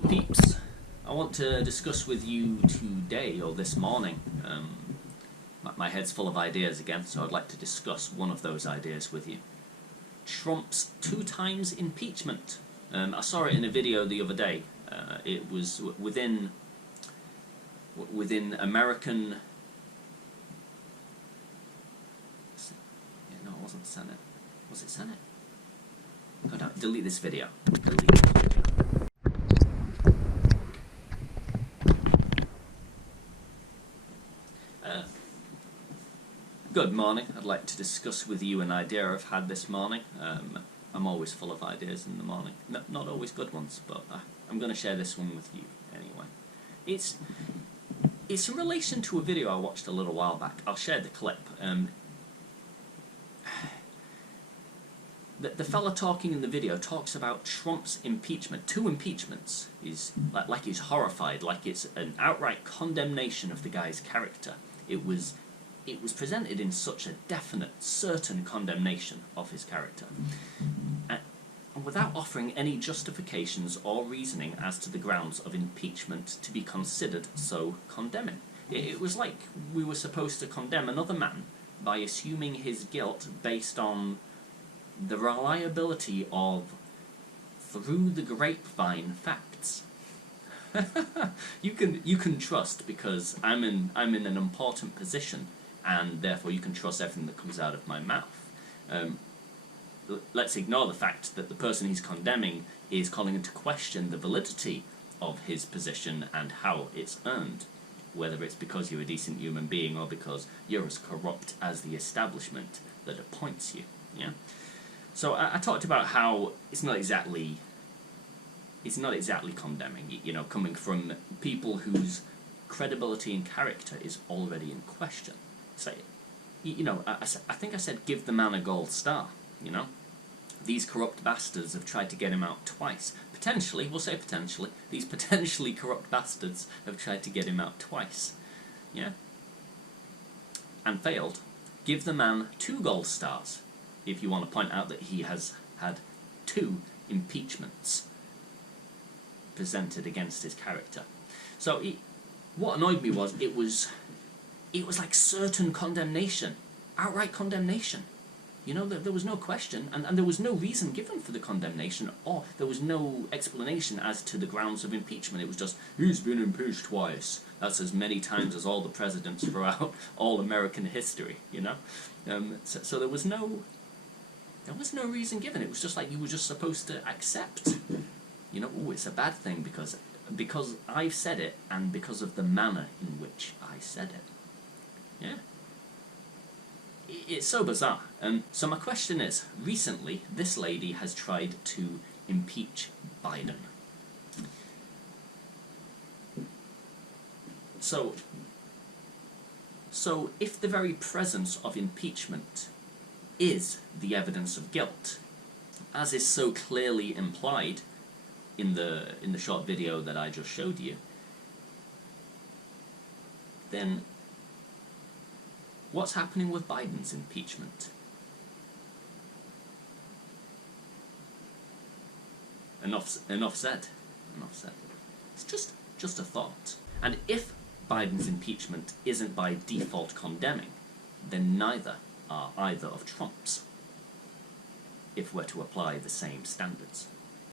Hello peeps, I want to discuss with you today, or this morning, my head's full of ideas again, so I'd like to discuss one of those ideas with you. Trump's 2 times impeachment. I saw it in a video the other day. It was within American... no, it wasn't Senate. Was it Senate? Oh no, delete this video. Delete this video. Good morning. I'd like to discuss with you an idea I've had this morning. I'm always full of ideas in the morning. Not always good ones, but I'm going to share this one with you anyway. It's in relation to a video I watched a little while back. I'll share the clip. The fella talking in the video talks about Trump's impeachment, 2 impeachments. He's like he's horrified, like it's an outright condemnation of the guy's character. It was presented in such a definite, certain condemnation of his character, and without offering any justifications or reasoning as to the grounds of impeachment to be considered so condemning. It was like we were supposed to condemn another man by assuming his guilt based on the reliability of through the grapevine facts. you can trust because I'm in an important position, and therefore you can trust everything that comes out of my mouth. Let's ignore the fact that the person he's condemning is calling into question the validity of his position and how it's earned, whether it's because you're a decent human being or because you're as corrupt as the establishment that appoints you. Yeah. So I talked about how it's not exactly condemning, you know, coming from people whose credibility and character is already in question. Say, you know, I think I said give the man a gold star. You know, these corrupt bastards have tried to get him out twice. Potentially, we'll say potentially, these potentially corrupt bastards have tried to get him out twice. Yeah, and failed. Give the man 2 gold stars if you want to point out that he has had 2 impeachments presented against his character. So what annoyed me was it was like certain condemnation, outright condemnation. You know, there was no question, and there was no reason given for the condemnation, or there was no explanation as to the grounds of impeachment. It was just, he's been impeached twice. That's as many times as all the presidents throughout all American history, you know? So there was no reason given. It was just like you were just supposed to accept, you know, oh, it's a bad thing because I've said it, and because of the manner in which I said it. Yeah? It's so bizarre. So my question is, recently this lady has tried to impeach Biden. So if the very presence of impeachment is the evidence of guilt, as is so clearly implied in the short video that I just showed you, then what's happening with Biden's impeachment? Enough said. Enough said. It's just a thought. And if Biden's impeachment isn't by default condemning, then neither are either of Trump's, if we're to apply the same standards.